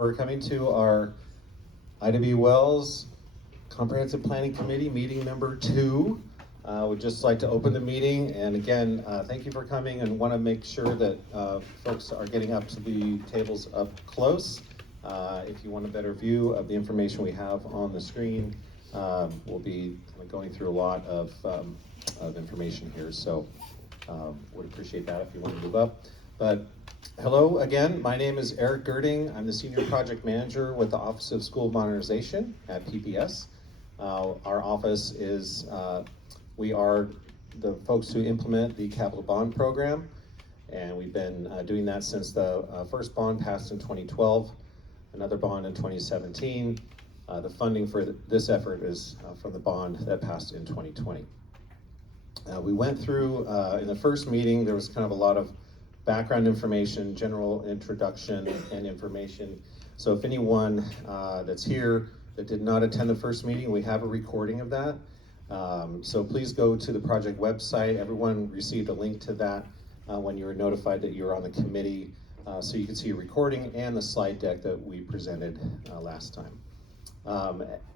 We're coming to our IW Wells Comprehensive Planning Committee meeting number 2. Would just like to open the meeting, and again, thank you for coming, and want to make sure that folks are getting up to the tables up close. If you want a better view of the information we have on the screen, we'll be going through a lot of information here, so would appreciate that if you want to move up. But hello again, my name is Eric Girding. I'm the Senior Project Manager with the Office of School Modernization at PPS. Our office is, we are the folks who implement the capital bond program, and we've been doing that since the first bond passed in 2012, another bond in 2017. The funding for this effort is from the bond that passed in 2020. We went through, in the first meeting, there was kind of a lot of background information, general introduction and information. So if anyone that's here that did not attend the first meeting, we have a recording of that. So please go to the project website. Everyone received a link to that when you were notified that you were on the committee, so you can see a recording and the slide deck that we presented last time.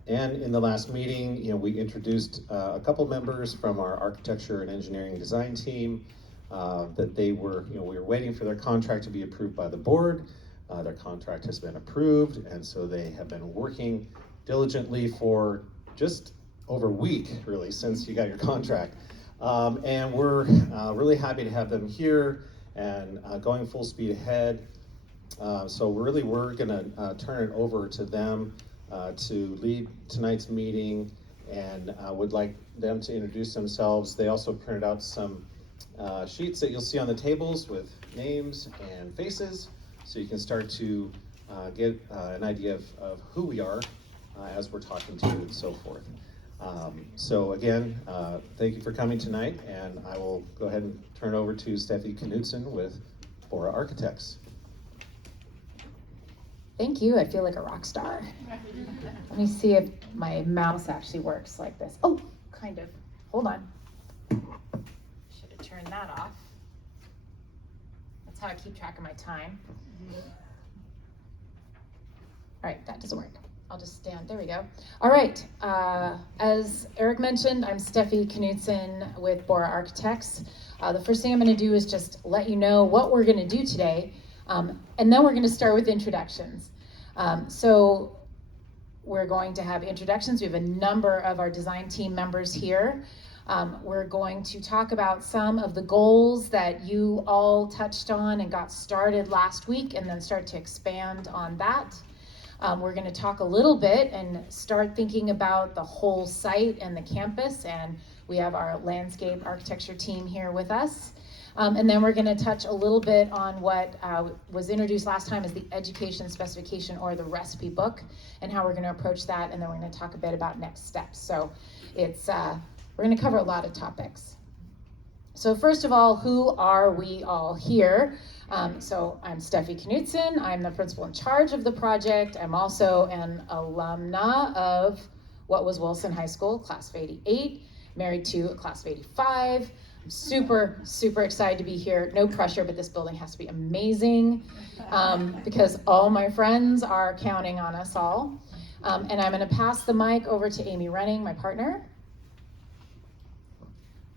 And in the last meeting, we introduced a couple members from our architecture and engineering design team. That they were, we were waiting for their contract to be approved by the board. Their contract has been approved, and so they have been working diligently for just over a week, really, since you got your contract. And we're really happy to have them here and going full speed ahead. So really, we're gonna turn it over to them to lead tonight's meeting, and would like them to introduce themselves. They also printed out some sheets that you'll see on the tables with names and faces, so you can start to get an idea of who we are as we're talking to you and so forth. So again, thank you for coming tonight, and I will go ahead and turn over to Steffi Knudsen with Bora Architects. Thank you. I feel like a rock star. Let me see if my mouse actually works like this. Oh, kind of. Hold on. Turn that off. That's how I keep track of my time. All right, that doesn't work. I'll just stand. There we go. All right. As Eric mentioned, I'm Steffi Knudsen with Bora Architects. The first thing I'm going to do is just let you know what we're going to do today, and then we're going to start with introductions. So we're going to have introductions. We have a number of our design team members here. We're going to talk about some of the goals that you all touched on and got started last week, and then start to expand on that. We're going to talk a little bit and start thinking about the whole site and the campus, and we have our landscape architecture team here with us. And then we're going to touch a little bit on what was introduced last time as the education specification, or the recipe book, and how we're going to approach that, and then we're going to talk a bit about next steps. So it's we're going to cover a lot of topics. So first of all, who are we all here? So I'm Steffi Knudsen. I'm the principal in charge of the project. I'm also an alumna of what was Wilson High School, class of '88, married to a class of '85. I'm super, super excited to be here. No pressure, but this building has to be amazing because all my friends are counting on us all. And I'm going to pass the mic over to Amy Running, my partner.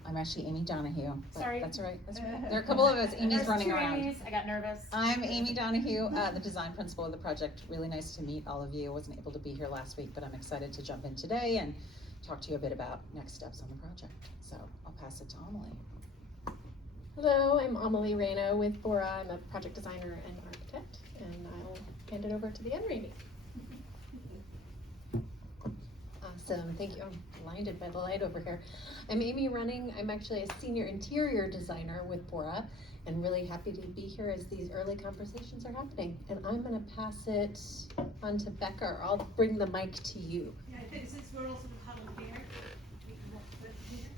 I'm actually Amy Donahue. Sorry. That's all right. That's right. There are a couple of us. Amy's running around. Amy's. I got nervous. I'm Amy Donahue, the design principal of the project. Really nice to meet all of you. I wasn't able to be here last week, but I'm excited to jump in today and talk to you a bit about next steps on the project. So I'll pass it to Amelie. Hello, I'm Amelie Reyno with Bora. I'm a project designer and architect, and I'll hand it over to the other Amy. Awesome, thank you. I'm blinded by the light over here. I'm Amy Running. I'm actually a senior interior designer with Bora, and really happy to be here as these early conversations are happening. And I'm going to pass it on to Becca, or I'll bring the mic to you. Yeah, I think since we're also huddled here, we can walk it here.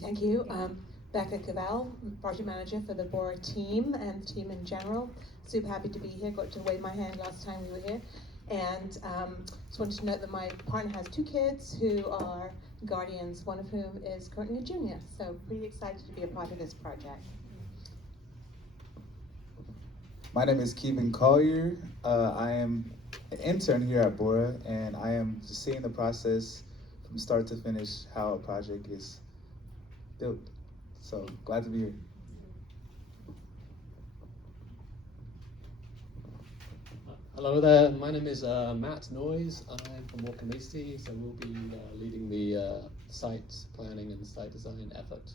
Thank you. Becca Cavell, project manager for the Bora team and team in general. Super happy to be here. Got to wave my hand last time we were here. And just wanted to note that my partner has 2 kids who are guardians, one of whom is currently a junior. So pretty excited to be a part of this project. My name is Kevin Collier. I am an intern here at Bora, and I am just seeing the process from start to finish, how a project is built. So glad to be here. Hello there, my name is Matt Noyes. I'm from Walker Macy, so we'll be leading the site planning and site design effort.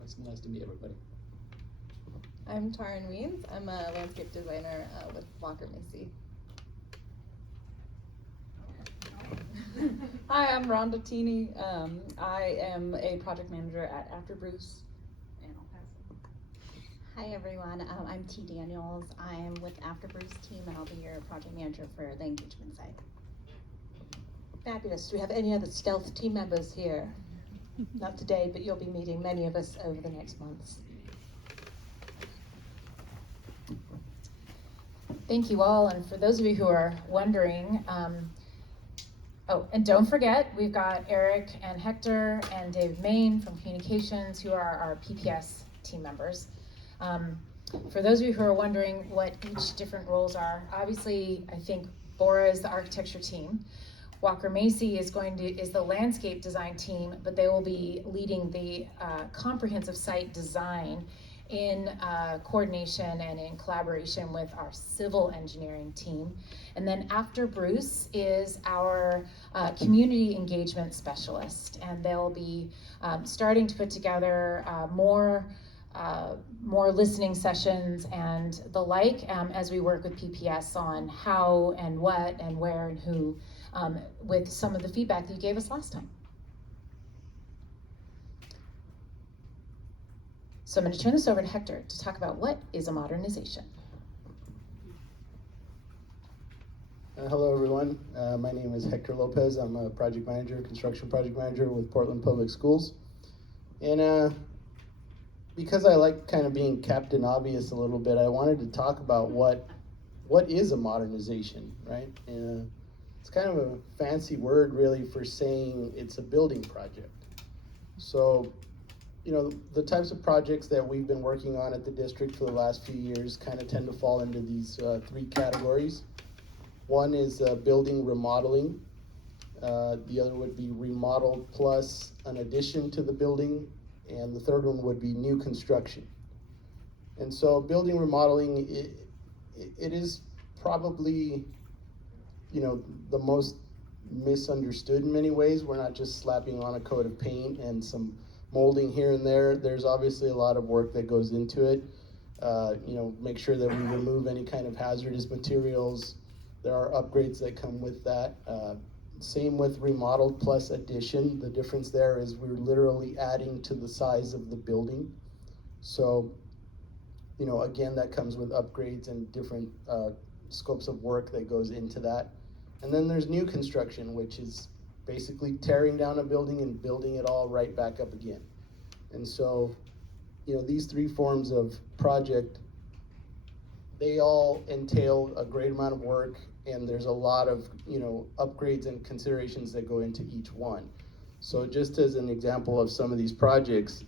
Nice to meet everybody. I'm Taryn Weens. I'm a landscape designer with Walker Macy. Hi, I'm Rhonda Teeny. I am a project manager at After Bruce in El Paso. Hi everyone, I'm T. Daniels. I'm with After Bruce team and I'll be your project manager for the engagement side. Fabulous. Do we have any other stealth team members here? Not today, but you'll be meeting many of us over the next months. Thank you all, and for those of you who are wondering, oh, and don't forget, we've got Eric and Hector and David Main from Communications, who are our PPS team members. For those of you who are wondering what each different roles are, obviously, I think Bora is the architecture team. Walker Macy is the landscape design team, but they will be leading the comprehensive site design in coordination and in collaboration with our civil engineering team. And then After Bruce is our community engagement specialist, and they'll be starting to put together more listening sessions and the like as we work with PPS on how and what and where and who with some of the feedback that you gave us last time. So I'm going to turn this over to Hector to talk about what is a modernization. Hello everyone, my name is Hector Lopez. I'm a project manager, construction project manager with Portland Public Schools. And because I like kind of being Captain Obvious a little bit, I wanted to talk about what is a modernization, right? It's kind of a fancy word really for saying it's a building project. So, you know, the types of projects that we've been working on at the district for the last few years kind of tend to fall into these three categories. One is building remodeling. The other would be remodel plus an addition to the building. And the third one would be new construction. And so building remodeling, it is probably, you know, the most misunderstood in many ways. We're not just slapping on a coat of paint and some molding here and there. There's obviously a lot of work that goes into it. You know, make sure that we remove any kind of hazardous materials. There are upgrades that come with that. Same with remodel plus addition. The difference there is we're literally adding to the size of the building. So, you know, again, that comes with upgrades and different scopes of work that goes into that. And then there's new construction, which is basically tearing down a building and building it all right back up again. And so, you know, these three forms of project, they all entail a great amount of work, and there's a lot of, you know, upgrades and considerations that go into each one. So just as an example of some of these projects,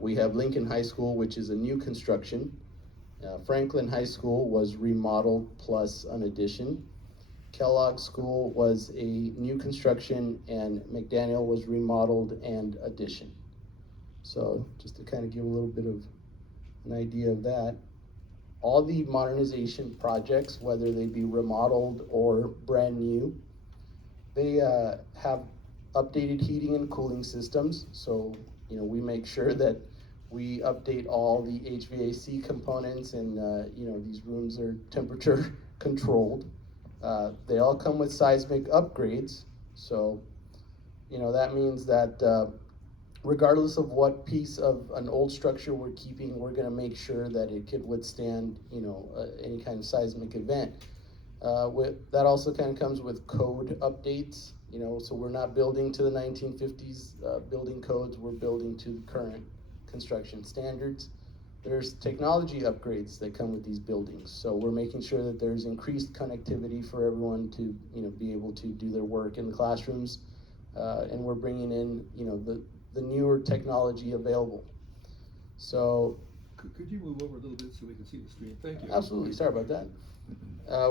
we have Lincoln High School, which is a new construction. Franklin High School was remodeled plus an addition. Kellogg School was a new construction, and McDaniel was remodeled and addition. So just to kind of give a little bit of an idea of that. All the modernization projects, whether they be remodeled or brand new, they have updated heating and cooling systems. So, you know, we make sure that we update all the HVAC components, and you know, these rooms are temperature controlled. They all come with seismic upgrades. So, you know, that means that regardless of what piece of an old structure we're keeping, we're gonna make sure that it could withstand, you know, any kind of seismic event. That also kind of comes with code updates, you know, so we're not building to the 1950s building codes, we're building to the current construction standards. There's technology upgrades that come with these buildings. So we're making sure that there's increased connectivity for everyone to, you know, be able to do their work in the classrooms. And we're bringing in, you know, the newer technology available. So Could you move over a little bit so we can see the screen? Thank you. Absolutely, sorry about that.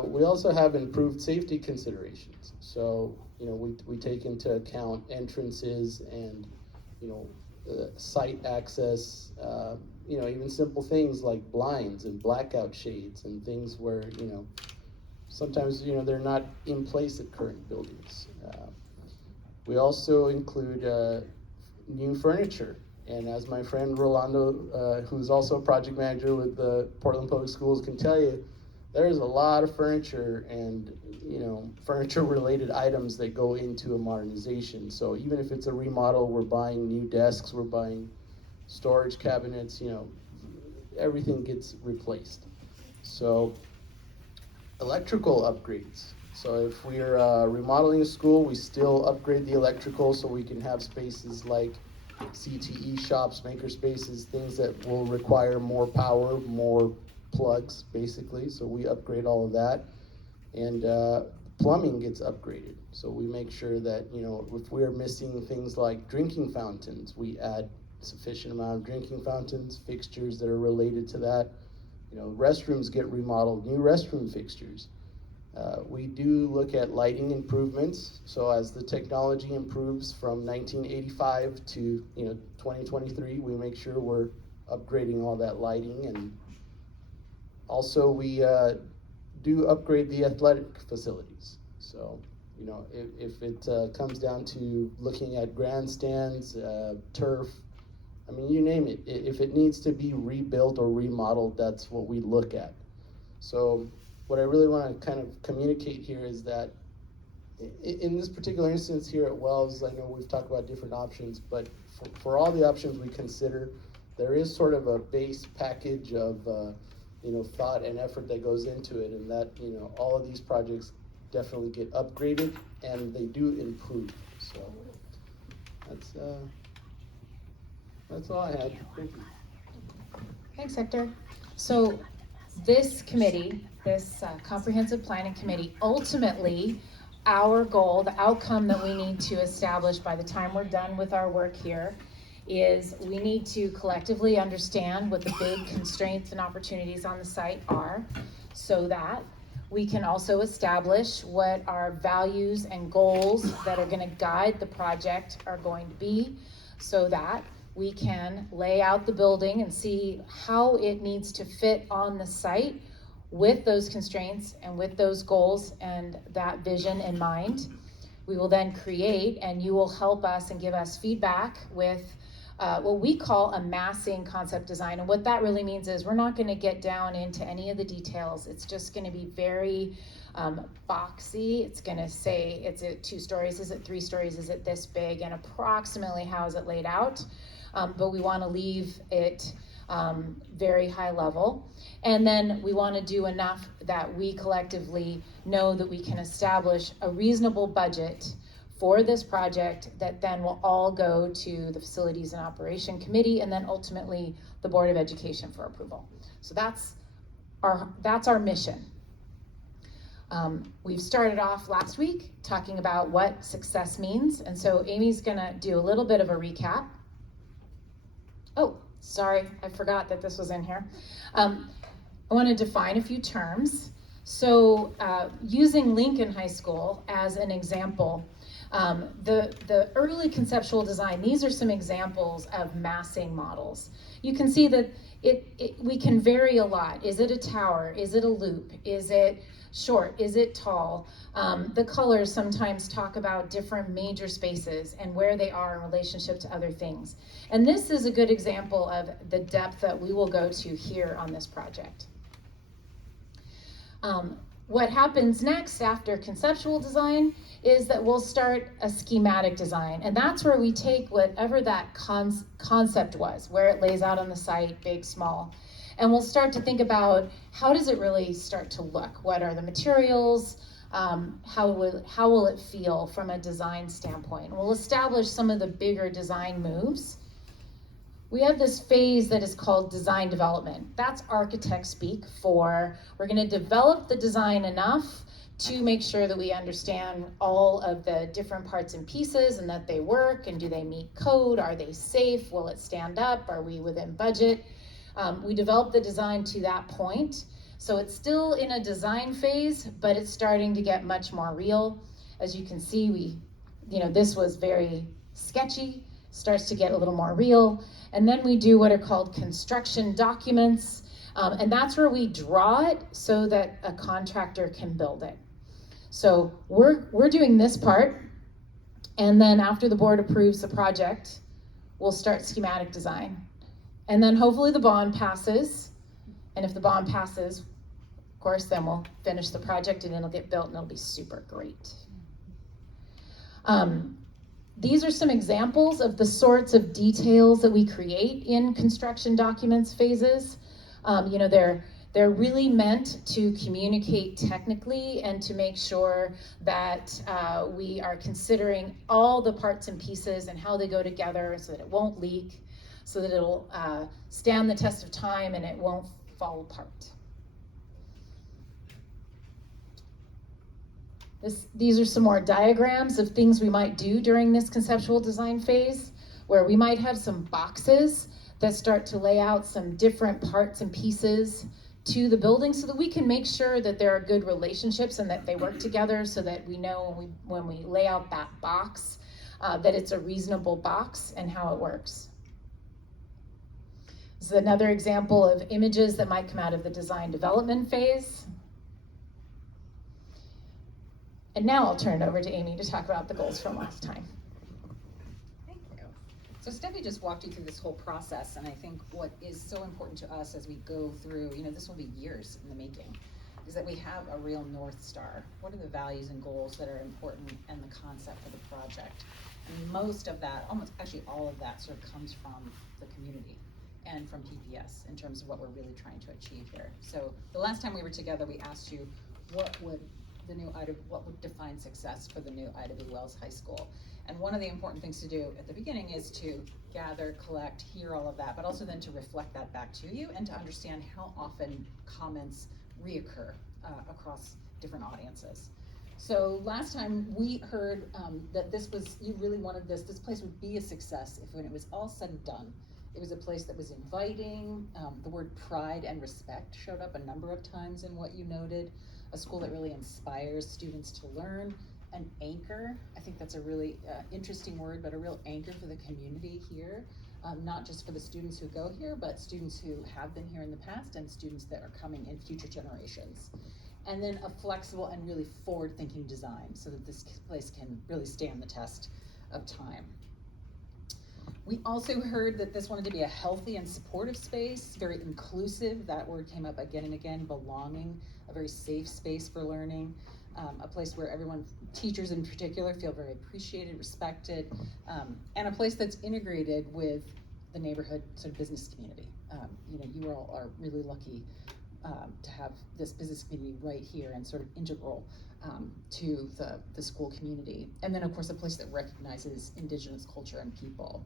We also have improved safety considerations. So, we take into account entrances and, site access, even simple things like blinds and blackout shades and things where, sometimes, they're not in place at current buildings. We also include new furniture. And as my friend Rolando, who's also a project manager with the Portland Public Schools, can tell you, there's a lot of furniture and furniture-related items that go into a modernization. So even if it's a remodel, we're buying new desks, we're buying storage cabinets. Everything gets replaced. So electrical upgrades. So if we're remodeling a school, we still upgrade the electrical so we can have spaces like CTE shops, maker spaces, things that will require more power, more plugs, basically. So we upgrade all of that. And plumbing gets upgraded. So we make sure that, if we're missing things like drinking fountains, we add sufficient amount of drinking fountains, fixtures that are related to that. Restrooms get remodeled, new restroom fixtures. We do look at lighting improvements. So as the technology improves from 1985 to 2023, we make sure we're upgrading all that lighting. And also we do upgrade the athletic facilities. So if it comes down to looking at grandstands, turf, you name it. If it needs to be rebuilt or remodeled, that's what we look at. So what I really want to kind of communicate here is that in this particular instance here at Wells, I know we've talked about different options, but for all the options we consider, there is sort of a base package of thought and effort that goes into it, and that all of these projects definitely get upgraded and they do improve. So that's all I had. Thank you. Thanks, Hector. So this committee, this comprehensive planning committee, ultimately our goal, the outcome that we need to establish by the time we're done with our work here, is we need to collectively understand what the big constraints and opportunities on the site are, so that we can also establish what our values and goals that are going to guide the project are going to be, so that we can lay out the building and see how it needs to fit on the site with those constraints and with those goals and that vision in mind. We will then create, and you will help us and give us feedback with what we call a massing concept design. And what that really means is we're not going to get down into any of the details. It's just going to be very boxy. It's going to say, is it 2 stories? Is it 3 stories? Is it this big? And approximately how is it laid out? But we want to leave it very high level. And then we want to do enough that we collectively know that we can establish a reasonable budget for this project that then will all go to the Facilities and Operation Committee and then ultimately the Board of Education for approval. So that's our mission. We've started off last week talking about what success means, and so Amy's gonna do a little bit of a recap. Oh, sorry, I forgot that this was in here. I want to define a few terms. So using Lincoln High School as an example, the early conceptual design, these are some examples of massing models. You can see that we can vary a lot. Is it a tower? Is it a loop? Is it short? Is it tall? The colors sometimes talk about different major spaces and where they are in relationship to other things. And this is a good example of the depth that we will go to here on this project. What happens next after conceptual design is that we'll start a schematic design. And that's where we take whatever that concept was, where it lays out on the site, big, small, and we'll start to think about how does it really start to look? What are the materials? How will it feel from a design standpoint? We'll establish some of the bigger design moves. We have this phase that is called design development. That's architect speak for we're going to develop the design enough to make sure that we understand all of the different parts and pieces and that they work, and do they meet code? Are they safe? Will it stand up? Are we within budget? We developed the design to that point. So it's still in a design phase, but it's starting to get much more real. As you can see, this was very sketchy, starts to get a little more real. And then we do what are called construction documents. And that's where we draw it so that a contractor can build it. So we're doing this part. And then after the board approves the project, we'll start schematic design. And then hopefully the bond passes. And if the bond passes, of course, then we'll finish the project and it'll get built and it'll be super great. These are some examples of the sorts of details that we create in construction documents phases. They're really meant to communicate technically and to make sure that we are considering all the parts and pieces and how they go together so that it won't leak, so that it'll stand the test of time and it won't fall apart. These are some more diagrams of things we might do during this conceptual design phase, where we might have some boxes that start to lay out some different parts and pieces to the building so that we can make sure that there are good relationships and that they work together, so that we know when we lay out that box that it's a reasonable box and how it works. This is another example of images that might come out of the design development phase. And now I'll turn it over to Amy to talk about the goals from last time. Thank you. So Steffi just walked you through this whole process, and I think what is so important to us as we go through, this will be years in the making, is that we have a real North Star. What are the values and goals that are important and the concept for the project? And most of that, almost actually all of that, sort of comes from the community and from PPS in terms of what we're really trying to achieve here. So the last time we were together, we asked you what would define success for the new Ida B. Wells High School. And one of the important things to do at the beginning is to gather, collect, hear all of that, but also then to reflect that back to you and to understand how often comments reoccur across different audiences. So last time we heard that you really wanted this place would be a success if when it was all said and done, it was a place that was inviting. The word pride and respect showed up a number of times in what you noted. A school that really inspires students to learn. An anchor, I think that's a really interesting word, but a real anchor for the community here. Not just for the students who go here, but students who have been here in the past and students that are coming in future generations. And then a flexible and really forward-thinking design so that this place can really stand the test of time. We also heard that this wanted to be a healthy and supportive space, very inclusive. That word came up again and again, belonging, a very safe space for learning, a place where everyone, teachers in particular, feel very appreciated, respected, and a place that's integrated with the neighborhood sort of business community. You all are really lucky to have this business community right here and sort of integral to the school community. And then of course a place that recognizes Indigenous culture and people.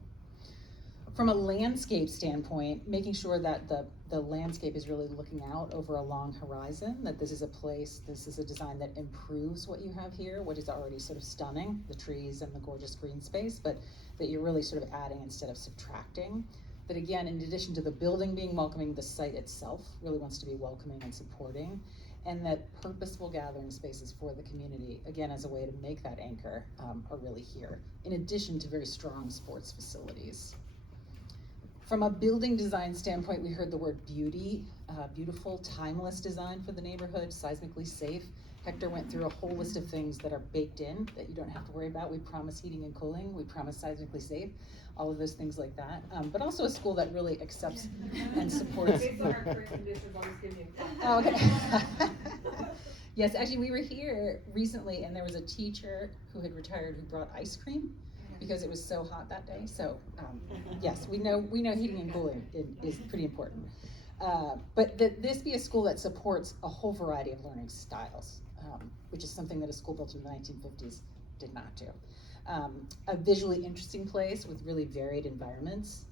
From a landscape standpoint, making sure that the landscape is really looking out over a long horizon, that this is a design that improves what you have here, what is already sort of stunning, the trees and the gorgeous green space, but that you're really sort of adding instead of subtracting. That again, in addition to the building being welcoming, the site itself really wants to be welcoming and supporting, and that purposeful gathering spaces for the community, again, as a way to make that anchor, are really here, in addition to very strong sports facilities. From a building design standpoint, we heard the word beauty, beautiful, timeless design for the neighborhood, seismically safe. Hector went through a whole list of things that are baked in that you don't have to worry about. We promise heating and cooling, we promise seismically safe, all of those things like that. But also a school that really accepts and supports. Based on our current conditions, I'm just giving you. Oh, okay. Yes, actually we were here recently and there was a teacher who had retired who brought ice cream because it was so hot that day. So yes, we know heating and cooling is pretty important. But this be a school that supports a whole variety of learning styles, which is something that a school built in the 1950s did not do. A visually interesting place with really varied environments,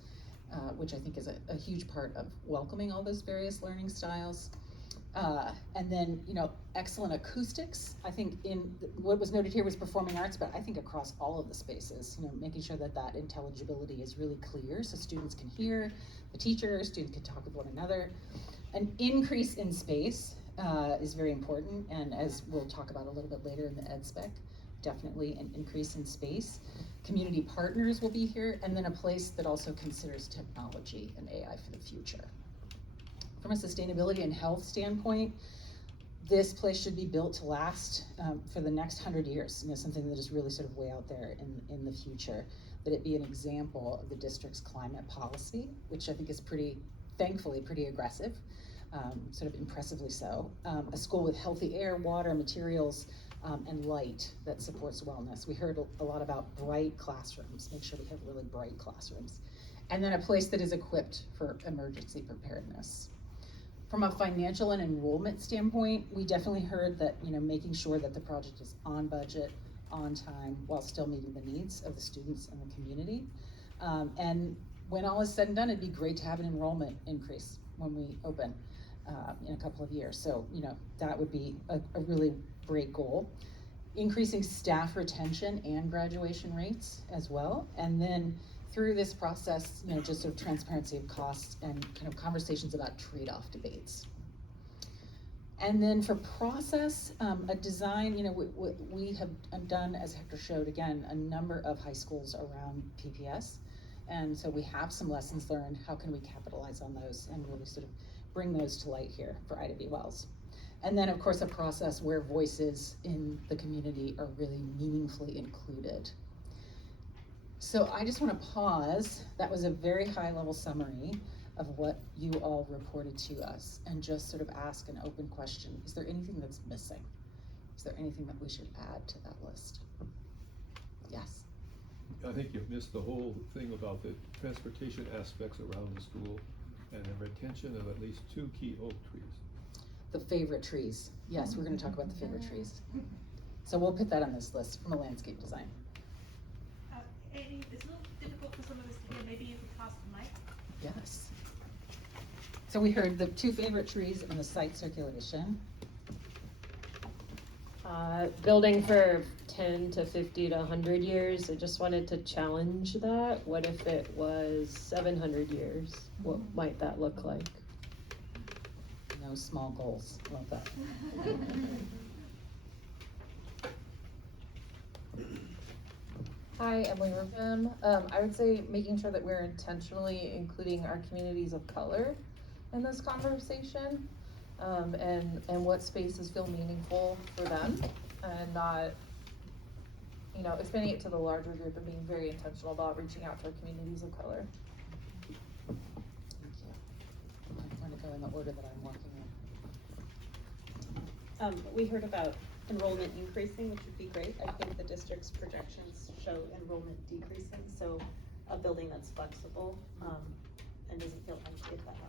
which I think is a huge part of welcoming all those various learning styles. And then, excellent acoustics. I think what was noted here was performing arts, but I think across all of the spaces, making sure that intelligibility is really clear so students can hear the teacher, students can talk with one another. An increase in space is very important, and as we'll talk about a little bit later in the ed spec, definitely an increase in space. Community partners will be here, and then a place that also considers technology and AI for the future. From a sustainability and health standpoint, this place should be built to last for the next 100 years, something that is really sort of way out there in the future, that it be an example of the district's climate policy, which I think is thankfully pretty aggressive, sort of impressively so. A school with healthy air, water, materials, and light that supports wellness. We heard a lot about bright classrooms, make sure we have really bright classrooms. And then a place that is equipped for emergency preparedness. From a financial and enrollment standpoint, we definitely heard that, making sure that the project is on budget, on time, while still meeting the needs of the students and the community. And when all is said and done, it'd be great to have an enrollment increase when we open in a couple of years. So, that would be a really great goal. Increasing staff retention and graduation rates as well. And then through this process, just sort of transparency of costs and kind of conversations about trade-off debates. And then for process, a design, we have done, as Hector showed again, a number of high schools around PPS. And so we have some lessons learned. How can we capitalize on those and really sort of bring those to light here for Ida B. Wells? And then of course a process where voices in the community are really meaningfully included. So I just want to pause. That was a very high level summary of what you all reported to us, and just sort of ask an open question. Is there anything that's missing? Is there anything that we should add to that list? Yes. I think you've missed the whole thing about the transportation aspects around the school and the retention of at least 2 key oak trees. The favorite trees. Yes, we're going to talk about the favorite trees. So we'll put that on this list from a landscape design. Amy, it's a little difficult for some of us to hear. Maybe you could toss the mic. Yes. So we heard the 2 favorite trees and the site circulation. Building for 10 to 50 to 100 years, I just wanted to challenge that. What if it was 700 years? What might that look like? No small goals. Love that. Hi, Emily Rubin. I would say making sure that we're intentionally including our communities of color in this conversation, and what spaces feel meaningful for them, and not, expanding it to the larger group and being very intentional about reaching out to our communities of color. Thank you. I'm trying to go in the order that I'm working in. We heard about enrollment increasing, which would be great. I think the district's projections show enrollment decreasing, so a building that's flexible and doesn't feel empty at that level.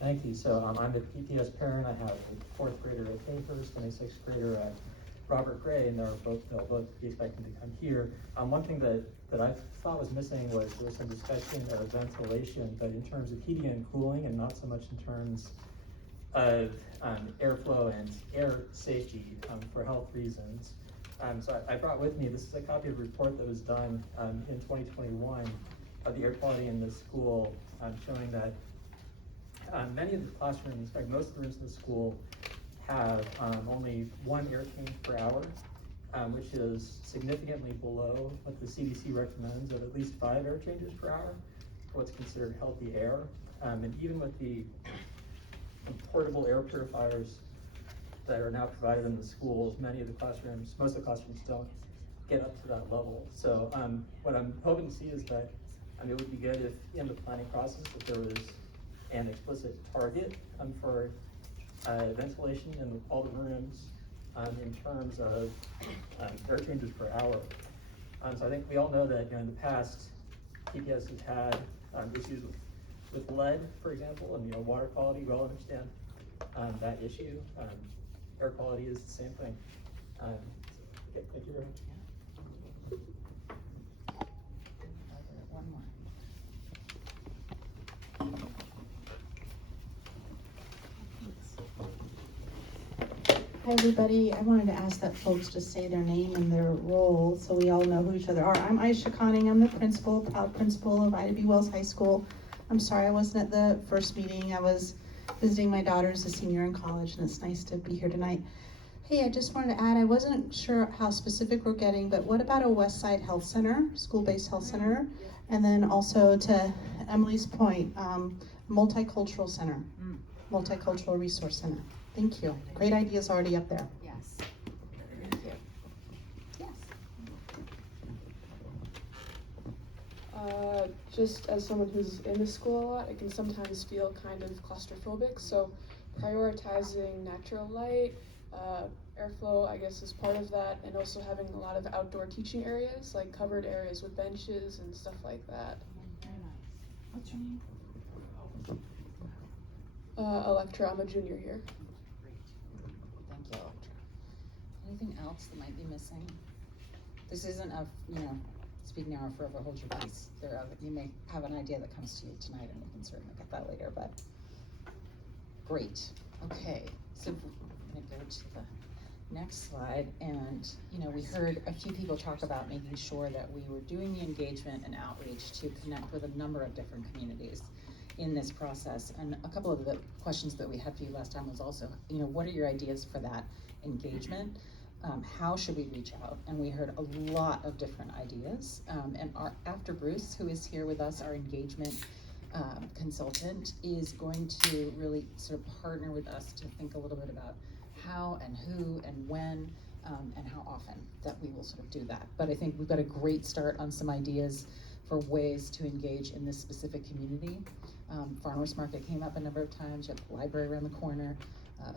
Thank you. So I'm a PPS parent. I have a 4th grader at Hayhurst and a 6th grader at Robert Gray, and they'll both be expecting to come here. One thing that I thought was missing was there was some discussion of ventilation, but in terms of heating and cooling, and not so much in terms of airflow and air safety for health reasons. So I brought with me, this is a copy of a report that was done in 2021 of the air quality in the school, showing that many of the classrooms, in fact most of the rooms in the school, have only 1 air change per hour, which is significantly below what the CDC recommends of at least 5 air changes per hour for what's considered healthy air. And even with the portable air purifiers that are now provided in the schools, most of the classrooms don't get up to that level. So what I'm hoping to see is that, it would be good if in the planning process that there was an explicit target for ventilation in all the rooms in terms of air changes per hour. So I think we all know that in the past, PPS has had issues with lead, for example, and water quality. We all understand that issue. Air quality is the same thing. Thank you very much. One more. Hi, everybody. I wanted to ask that folks just say their name and their role so we all know who each other are. I'm Aisha Conning. I'm the principal, proud principal of Ida B. Wells High School. I'm sorry I wasn't at the first meeting. I was visiting my daughter as a senior in college, and it's nice to be here tonight. Hey, I just wanted to add, I wasn't sure how specific we're getting, but what about a West Side Health Center, school-based health center? And then also to Emily's point, multicultural center, multicultural resource center. Thank you. Great ideas already up there. Yes. Thank you. Yes. Just as someone who's in the school a lot, it can sometimes feel kind of claustrophobic, so prioritizing natural light, airflow, I guess, is part of that, and also having a lot of outdoor teaching areas, like covered areas with benches and stuff like that. Very nice. What's your name? Electra, I'm a junior here. Thank you, Electra. Anything else that might be missing? This isn't a, speak now or forever hold your peace. You may have an idea that comes to you tonight, and we can certainly get that later, but great. Okay, so we're gonna go to the next slide, and we heard a few people talk about making sure that we were doing the engagement and outreach to connect with a number of different communities in this process. And a couple of the questions that we had for you last time was also, what are your ideas for that engagement? How should we reach out? And we heard a lot of different ideas. And after Bruce, who is here with us, our engagement consultant, is going to really sort of partner with us to think a little bit about how and who and when and how often that we will sort of do that. But I think we've got a great start on some ideas for ways to engage in this specific community. Farmers Market came up a number of times. You have the library around the corner,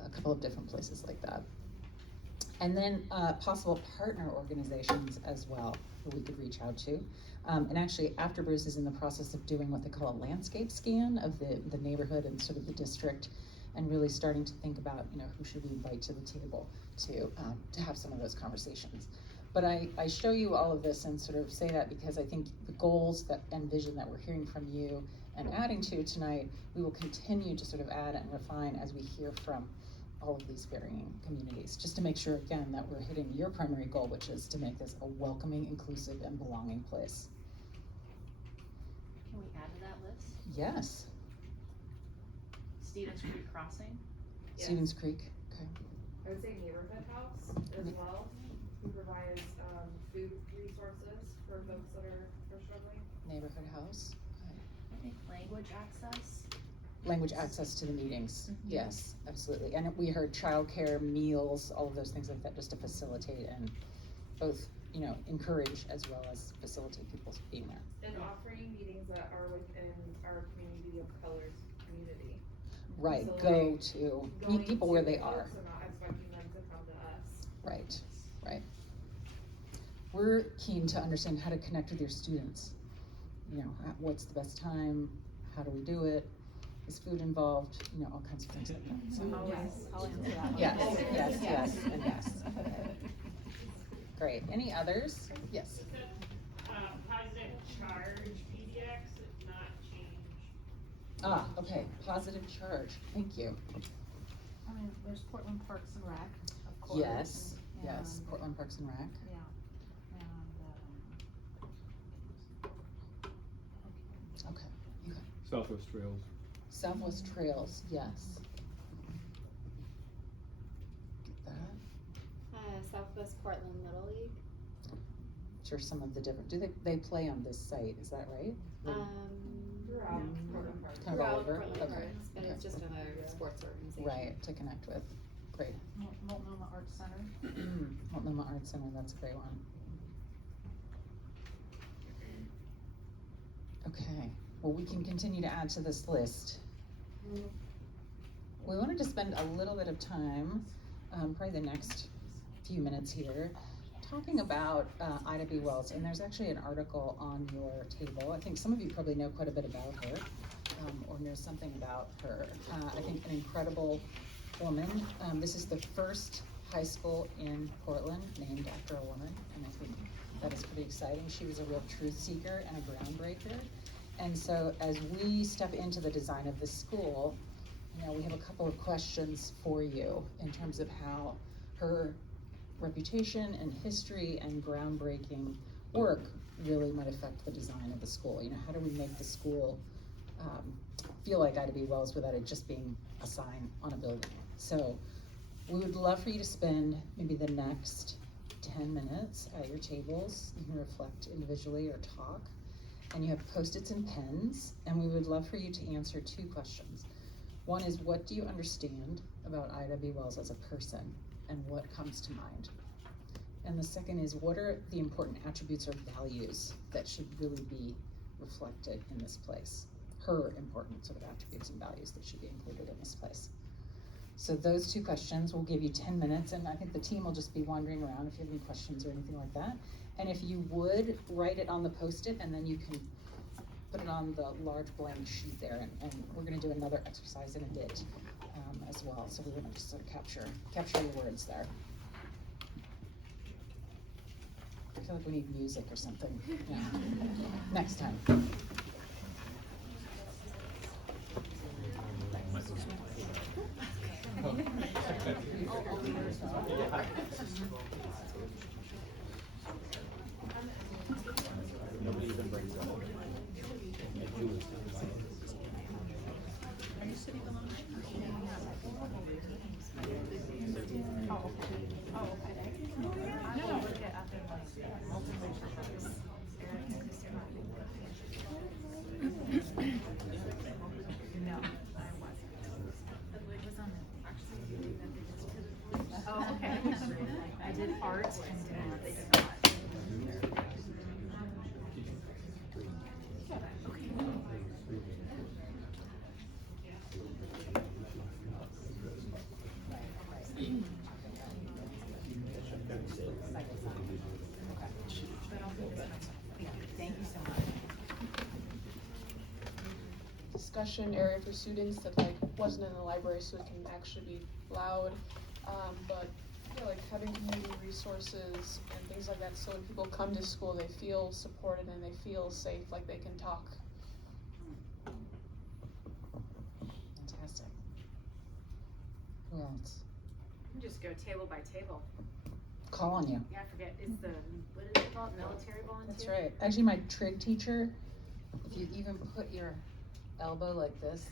a couple of different places like that. And then possible partner organizations as well who we could reach out to. And actually, After Bruce is in the process of doing what they call a landscape scan of the neighborhood and sort of the district, and really starting to think about, who should we invite to the table to have some of those conversations. But I show you all of this and sort of say that because I think the goals and vision that we're hearing from you and adding to tonight, we will continue to sort of add and refine as we hear from all of these varying communities, just to make sure, again, that we're hitting your primary goal, which is to make this a welcoming, inclusive, and belonging place. Can we add to that list? Yes. Stevens Creek Crossing? Yes. Stevens Creek, okay. I would say Neighborhood House as well, who provides food resources for folks that are struggling. Neighborhood House. I think language access. Language access to the meetings, yes, absolutely. And we heard childcare, meals, all of those things like that, just to facilitate and both, encourage as well as facilitate people being there. And offering meetings that are within our community of color's community. Right, So go to meet people where they are. So not expecting them to come to us. Right, right. We're keen to understand how to connect with your students. What's the best time? How do we do it? Is food involved? All kinds of things like that. So, I'll answer that one. yes, and yes. Great. Any others? Yes. Positive charge PDX, not change. Okay. Positive charge. Thank you. There's Portland Parks and Rec, of course. Yes. Portland Parks and Rec. Yeah. Okay. Southwest Trails. Southwest Trails, yes. Get that. Southwest Portland Little League. Sure, some of the different. Do they play on this site? Is that right? Throughout Portland Parks. Kind of all over. Okay. But it's just another sports organization. Right, to connect with. Great. Multnomah Arts Center. Multnomah Arts Center, that's a great one. Okay, well, we can continue to add to this list. We wanted to spend a little bit of time, probably the next few minutes here, talking about Ida B. Wells, and there's actually an article on your table. I think some of you probably know quite a bit about her, or know something about her. I think an incredible woman. This is the first high school in Portland named after a woman, and I think that is pretty exciting. She was a real truth seeker and a groundbreaker. And so as we step into the design of the school, we have a couple of questions for you in terms of how her reputation and history and groundbreaking work really might affect the design of the school. You know, how do we make the school feel like Ida B. Wells without it just being a sign on a building? So we would love for you to spend maybe the next 10 minutes at your tables. You can reflect individually or talk. And you have Post-its and pens, and we would love for you to answer 2 questions. One is, what do you understand about Ida B. Wells as a person, and what comes to mind? And the second is, what are the important attributes or values that should really be reflected in this place? Her important sort of attributes and values that should be included in this place. So those 2 questions will give you 10 minutes, and I think the team will just be wandering around if you have any questions or anything like that. And if you would, write it on the Post-it, and then you can put it on the large blank sheet there, and we're gonna do another exercise in a bit as well. So we're gonna just sort of capture your words there. I feel like we need music or something. Yeah. Next time. Nobody even brings it up. Are you sitting alone? Oh, okay. Oh, okay. No, we'll get up in like multiple times. No, I wasn't. It was on the, oh, okay. I did art and dance. Thank you so much. Discussion area for students that like wasn't in the library, so it can actually be loud. But yeah, like having community resources and things like that, so when people come to school, they feel supported and they feel safe, like they can talk. Fantastic. Who else? You can just go table by table. Call on you. Yeah, I forget, is the, what is it called, military volunteer? That's right. Actually, my trig teacher, if you even put your elbow like this,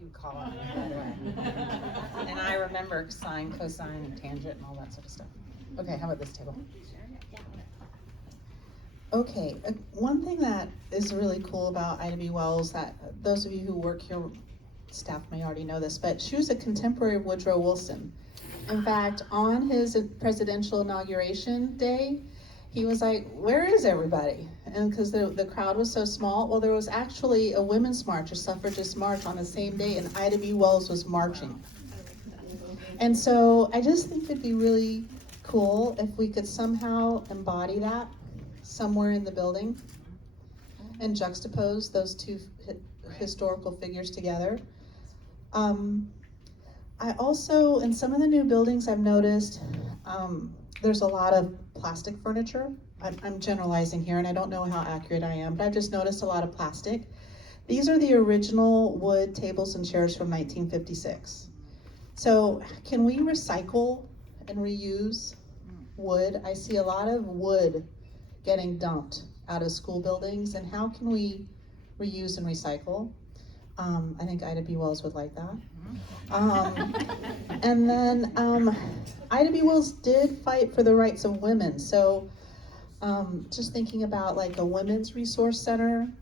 you would call on me right away. And I remember sine, cosine, and tangent, and all that sort of stuff. Okay, how about this table? Okay, one thing that is really cool about Ida B. Wells, that those of you who work here, staff may already know this, but she was a contemporary of Woodrow Wilson. In fact, on his presidential inauguration day, he was like, where is everybody? And because the crowd was so small, well, there was actually a women's march, a suffragist march on the same day, and Ida B. Wells was marching. And so I just think it'd be really cool if we could somehow embody that somewhere in the building and juxtapose those 2 historical figures together. I also, in some of the new buildings I've noticed, there's a lot of plastic furniture. I'm generalizing here and I don't know how accurate I am, but I've just noticed a lot of plastic. These are the original wood tables and chairs from 1956. So can we recycle and reuse wood? I see a lot of wood getting dumped out of school buildings, and how can we reuse and recycle? I think Ida B. Wells would like that. And then Ida B. Wells did fight for the rights of women. So just thinking about like a women's resource center,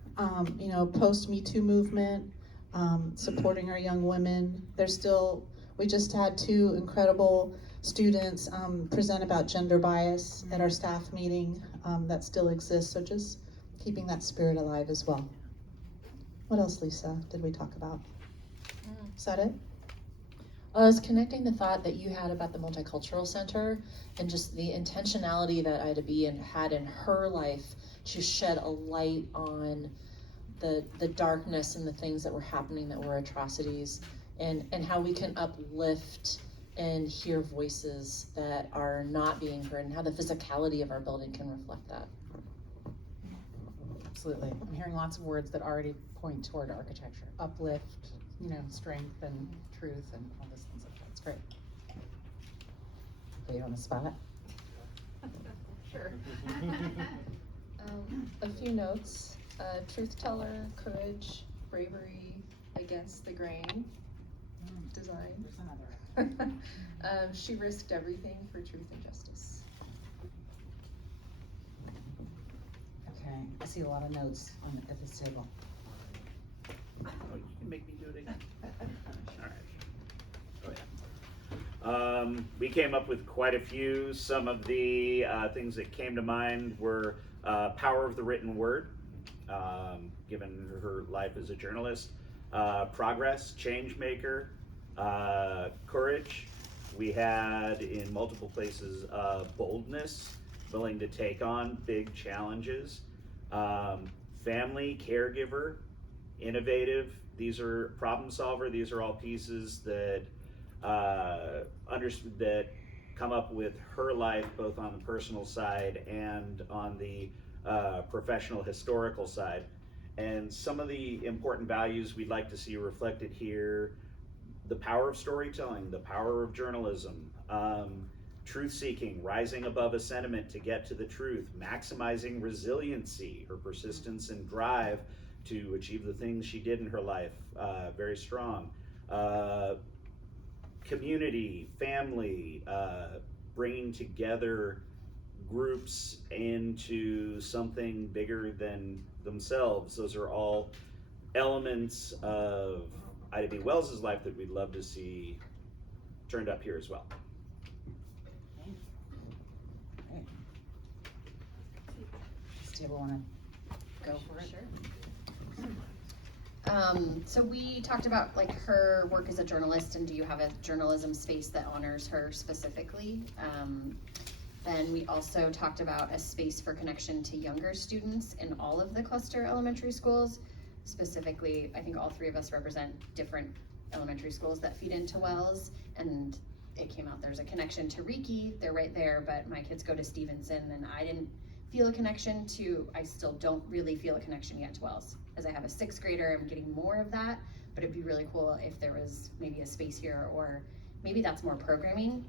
you know, post-Me Too movement, supporting our young women. We just had 2 incredible students present about gender bias at our staff meeting that still exists. So just keeping that spirit alive as well. What else, Lisa, did we talk about? Is that it? I was connecting the thought that you had about the Multicultural Center and just the intentionality that Ida B. had in her life to shed a light on the darkness and the things that were happening that were atrocities, and how we can uplift and hear voices that are not being heard, and how the physicality of our building can reflect that. Absolutely. I'm hearing lots of words that already point toward architecture. Uplift, you know, strength and truth and all those things like that. It's great. Put you on the spot. Sure. A few notes, truth teller, courage, bravery, against the grain, design. She risked everything for truth and justice. Okay, I see a lot of notes at this table. Oh, you can make me do it again. All right. Oh, yeah. We came up with quite a few. Some of the things that came to mind were power of the written word, given her life as a journalist, progress, change maker, courage. We had in multiple places boldness, willing to take on big challenges, family, caregiver, innovative. These are problem solver. These are all pieces that that come up with her life, both on the personal side and on the professional historical side. And some of the important values we'd like to see reflected here: the power of storytelling, the power of journalism, truth-seeking, rising above a sentiment to get to the truth, maximizing resiliency, her persistence and drive to achieve the things she did in her life, very strong. Community, family, bringing together groups into something bigger than themselves. Those are all elements of Ida B. Wells's life that we'd love to see turned up here as well. Does table want to go for it? Sure. So we talked about like her work as a journalist, and do you have a journalism space that honors her specifically? Then we also talked about a space for connection to younger students in all of the cluster elementary schools. Specifically, I think all three of us represent different elementary schools that feed into Wells, and it came out there's a connection to Reiki, they're right there, but my kids go to Stevenson, and I didn't feel a connection to, I still don't really feel a connection yet to Wells. As I have a 6th grader, I'm getting more of that, but it'd be really cool if there was maybe a space here, or maybe that's more programming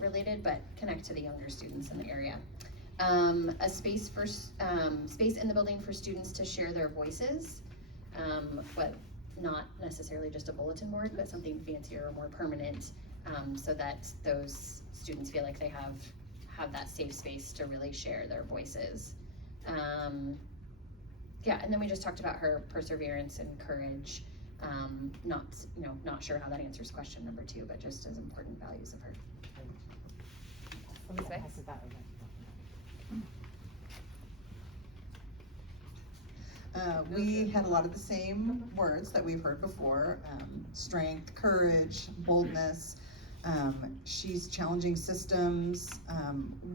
related, but connect to the younger students in the area. A space for space in the building for students to share their voices, but not necessarily just a bulletin board, but something fancier or more permanent, so that those students feel like they have that safe space to really share their voices. Yeah, and then we just talked about her perseverance and courage. Not sure how that answers question number 2, but just as important values of her. We had a lot of the same words that we've heard before: strength, courage, boldness. She's challenging systems.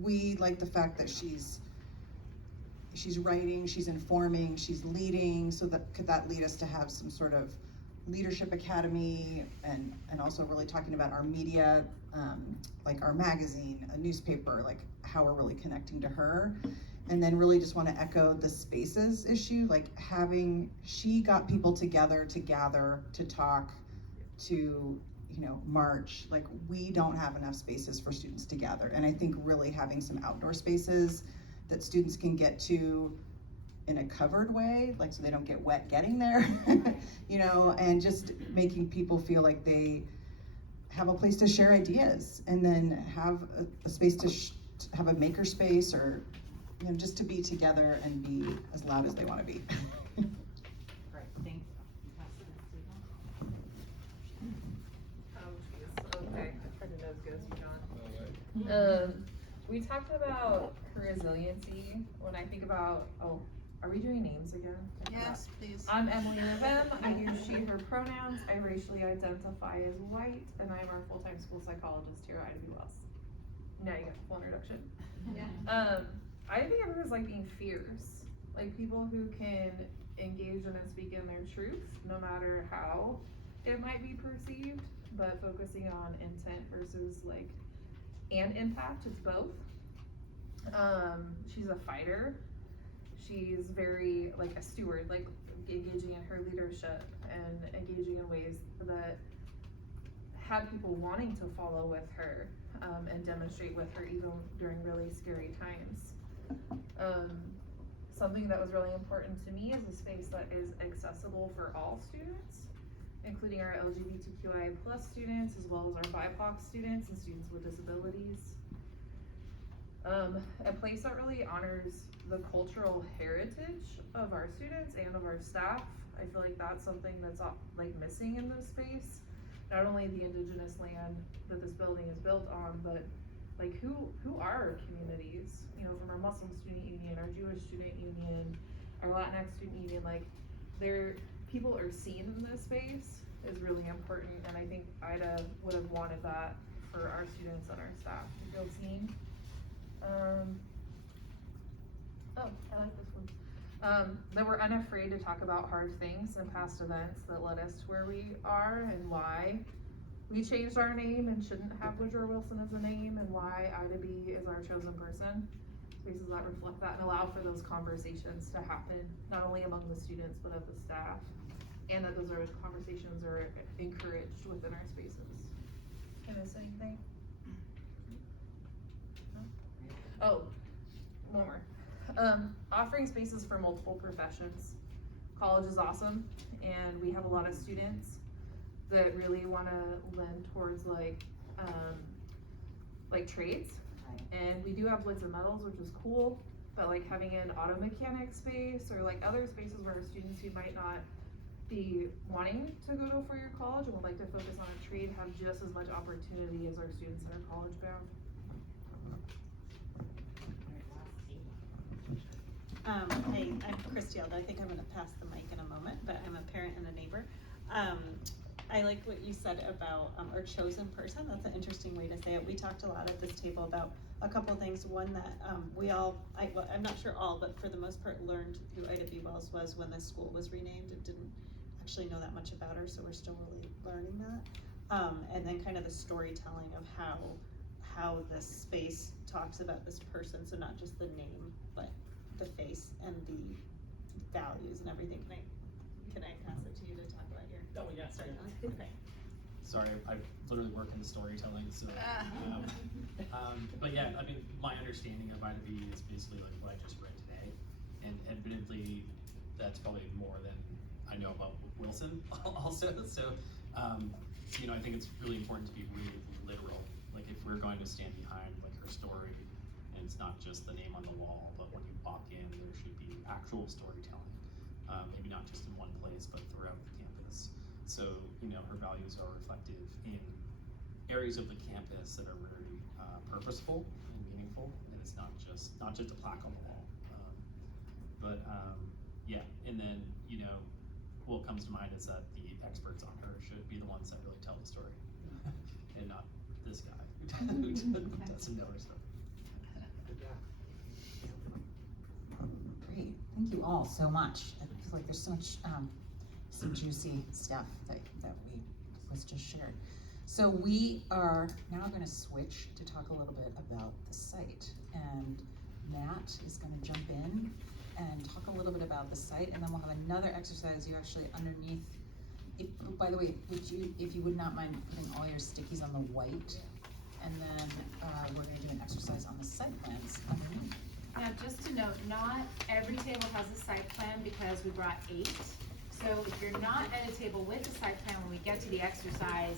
We like the fact that she's writing, she's informing, she's leading. So that could that lead us to have some sort of leadership academy, and also really talking about our media, like our magazine, a newspaper, like how we're really connecting to her. And then really just want to echo the spaces issue, like she got people together to gather, to talk, to march. Like, we don't have enough spaces for students to gather, and I think really having some outdoor spaces that students can get to in a covered way, like so they don't get wet getting there, and just making people feel like they have a place to share ideas, and then have a space to have a maker space, or just to be together and be as loud as they want to be. Great, thank you. Okay, I tried to nose goes for John. We talked about her resiliency. When I think about, are we doing names again? Yes, please. I'm Emily Rivem. I use she, her pronouns. I racially identify as white, and I'm our full-time school psychologist here at Ida B. Wells. Now you got the full introduction. Yeah. I think of her as like being fierce, like people who can engage in and speak in their truth, no matter how it might be perceived, but focusing on intent versus and impact. It's both. She's a fighter. She's very like a steward, like engaging in her leadership and engaging in ways that had people wanting to follow with her, and demonstrate with her even during really scary times. Something that was really important to me is a space that is accessible for all students, including our LGBTQIA+ students, as well as our BIPOC students and students with disabilities. A place that really honors the cultural heritage of our students and of our staff. I feel like that's something that's like missing in this space. Not only the indigenous land that this building is built on, but like who are our communities? You know, from our Muslim student union, our Jewish student union, our Latinx student union, like people are seen in this space is really important, and I think Ida would have wanted that for our students and our staff to feel seen. Oh, I like this one. That we're unafraid to talk about hard things and past events that led us to where we are, and why we changed our name and shouldn't have Woodrow Wilson as a name, and why Ida B is our chosen person. Spaces that reflect that and allow for those conversations to happen, not only among the students, but of the staff, and that those conversations are encouraged within our spaces. Can I say anything? No? Oh, one more. Offering spaces for multiple professions. College is awesome, and we have a lot of students that really want to lend towards like trades, and we do have blades and metals, which is cool, but like having an auto mechanic space or like other spaces where our students who might not be wanting to go to a four-year college and would like to focus on a trade have just as much opportunity as our students that are college bound. Hey, I'm Christy Alda. I think I'm gonna pass the mic in a moment, but I'm a parent and a neighbor. I like what you said about our chosen person. That's an interesting way to say it. We talked a lot at this table about a couple things. One that I'm not sure all, but for the most part learned who Ida B. Wells was when this school was renamed. It didn't actually know that much about her, so we're still really learning that. And then kind of the storytelling of how this space talks about this person, so not just the name, but the face and the values and everything. Can I pass it to you to talk about your storytelling? Okay. Sorry, I literally work in the storytelling, so. But yeah, I mean, my understanding of Ida B is basically like what I just read today, and admittedly, that's probably more than I know about Wilson also. So, you know, I think it's really important to be really literal. Like if we're going to stand behind like her story, and it's not just the name on the wall, but when you walk in, there should be actual storytelling. Maybe not just in one place, but throughout the campus. So, you know, her values are reflective in areas of the campus that are very purposeful and meaningful, and it's not just a plaque on the wall. Yeah, and then, you know, what comes to mind is that the experts on her should be the ones that really tell the story, and not this guy who doesn't know her story. Great, thank you all so much. I feel like there's so much, some juicy stuff that was just shared. So we are now going to switch to talk a little bit about the site, and Matt is going to jump in and talk a little bit about the site, and then we'll have another exercise. You actually underneath, by the way, if you would not mind putting all your stickies on the white, and then we're going to do an exercise on the site plans underneath. Now, just to note, not every table has a site plan because we brought 8. So if you're not at a table with a site plan when we get to the exercise,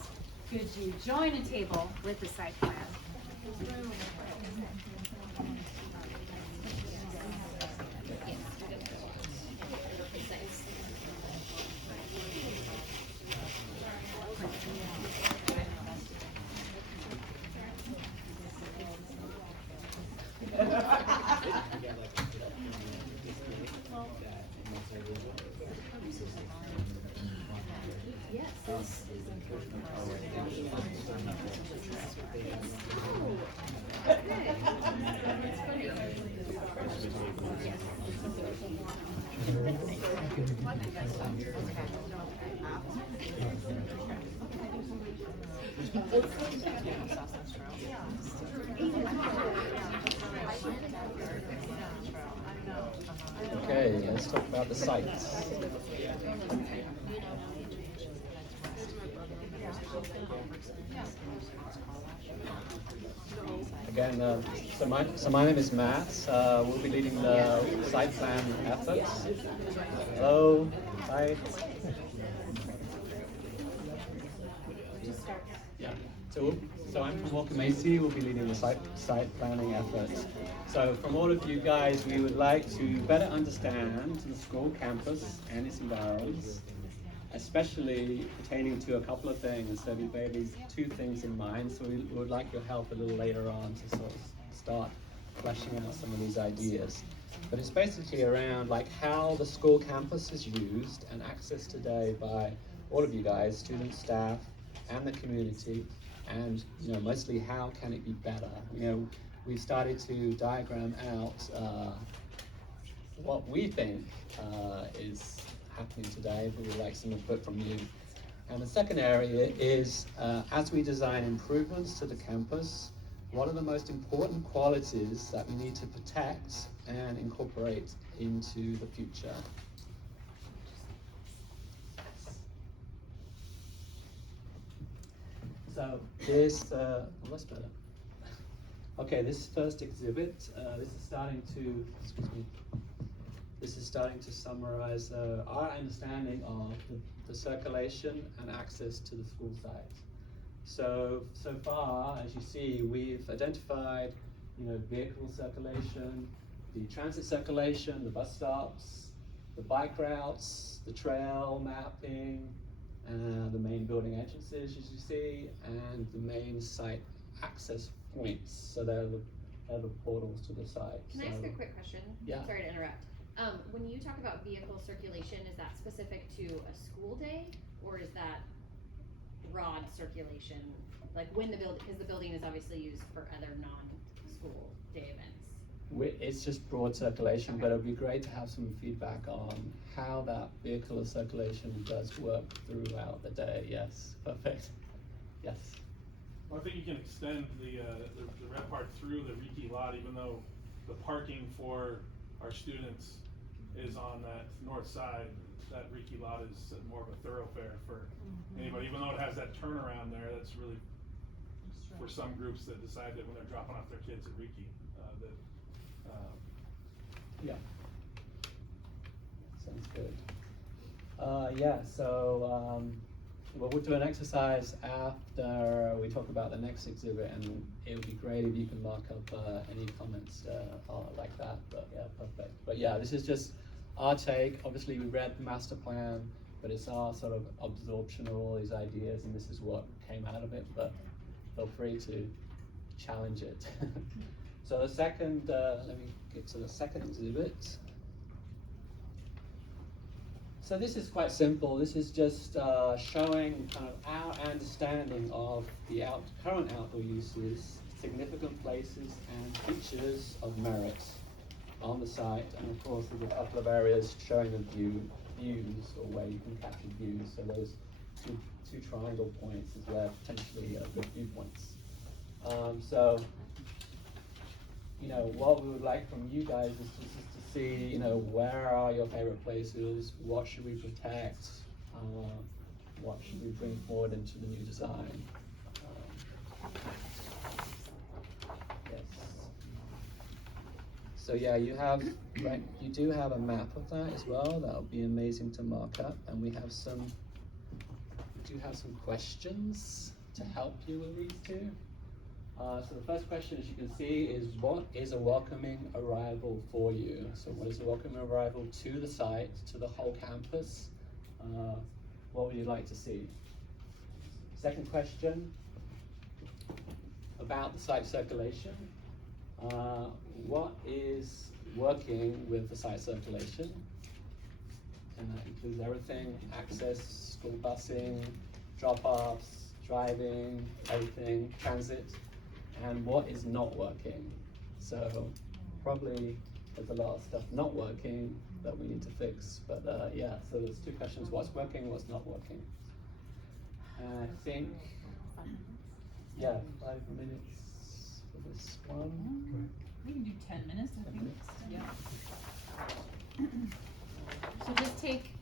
could you join a table with the site plan? Okay, let's talk about the sites. Again, so my name is Matt. We'll be leading the site plan efforts. Hello, hi. Yeah. So I'm from Walker Macy. We'll be leading the site planning efforts. So from all of you guys, we would like to better understand the school campus and its environs, especially pertaining to a couple of things. So we bear these two things in mind. So we would like your help a little later on to sort of start fleshing out some of these ideas. But it's basically around like how the school campus is used and accessed today by all of you guys, students, staff, and the community, and mostly how can it be better. We've started to diagram out what we think is happening today, but we'd like some input from you. And the second area is, as we design improvements to the campus, what are the most important qualities that we need to protect and incorporate into the future? So this, what's better? Okay, this first exhibit, this is starting to summarize our understanding of the circulation and access to the school site. So far, as you see, we've identified, vehicle circulation, the transit circulation, the bus stops, the bike routes, the trail mapping, the main building entrances, as you see, and the main site access points. So they're the portals to the site. Can I ask a quick question? Yeah. Sorry to interrupt. When you talk about vehicle circulation, is that specific to a school day, or is that broad circulation? Like when the building, because the building is obviously used for other non-school day events. It's just broad circulation, but it'd be great to have some feedback on how that vehicular circulation does work throughout the day. Yes, perfect. Yes. Well, I think you can extend the red part through the Riki lot, even though the parking for our students is on that north side. That Riki lot is more of a thoroughfare for anybody, even though it has that turnaround there. That's really for some groups that decide that when they're dropping off their kids at Riki, Yeah. Sounds good. Well, we'll do an exercise after we talk about the next exhibit, and it would be great if you can mark up any comments like that. But yeah, perfect. But yeah, this is just our take. Obviously, we read the master plan, but it's our sort of absorption of all these ideas, and this is what came out of it. But feel free to challenge it. So the second, let me get to the second exhibit. So this is quite simple. This is just showing kind of our understanding of the current outdoor uses, significant places and features of merit on the site. And of course, there's a couple of areas showing the views or where you can capture views. So those two triangle points is where potentially good viewpoints. What we would like from you guys is just to see, where are your favorite places? What should we protect? What should we bring forward into the new design? Yes. So yeah, you do have a map of that as well. That would be amazing to mark up, and we do have some questions to help you with these two. So the first question, as you can see, is what is a welcoming arrival for you? So what is a welcoming arrival to the site, to the whole campus? What would you like to see? Second question, about the site circulation. What is working with the site circulation? And that includes everything: access, school busing, drop-offs, driving, everything, transit. And what is not working? So probably there's a lot of stuff not working that we need to fix. But yeah, so there's two questions: what's working, what's not working? And I think, yeah, 5 minutes for this one. We can do 10 minutes, I think. Yeah. So just take